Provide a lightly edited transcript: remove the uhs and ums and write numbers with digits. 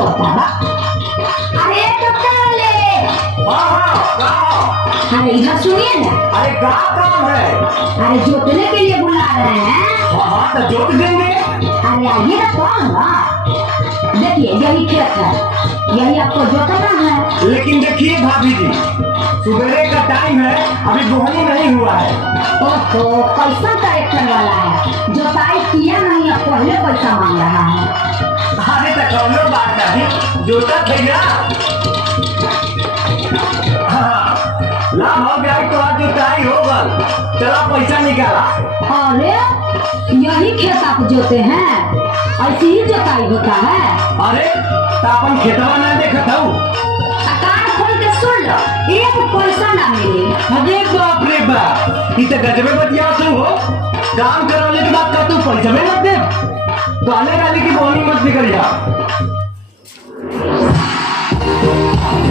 करता बा। अरे कब ले अरे इधर सुनिए ना। अरे क्या काम है? अरे जोतने के लिए बुला रहे हैं। हाँ तो जोत देंगे। अरे आइए ना कौन ना, देखिए यही खेत है, यही आपको जोतना है। लेकिन देखिए भाभी जी, सुबह का टाइम है, अभी बोहनी नहीं हुआ है। ओहो, पैसा ट्रैक्टर वाला है, जोताई किया नहीं, अब पहले पैसा मांग रहा है। अरे तो कौनो बात नहीं, जोता भैया। हाँ, लाभ हो गया तो आज जोताई हो गल, चला पैसा निकाला। अरे यही खेत आप जोते हैं, ऐसी ही जोताई होता है। अरे तो अपन खेतवा ना देखत हूँ। कान खोल के सुन लो, एक पैसा ना मिले। अरे बाप रे बाप, ये तो गजबे बतिया तू हो। काम करने के बाद का तू पैसा में मत दे, तो आने वाली की बोनी मत निकल जा।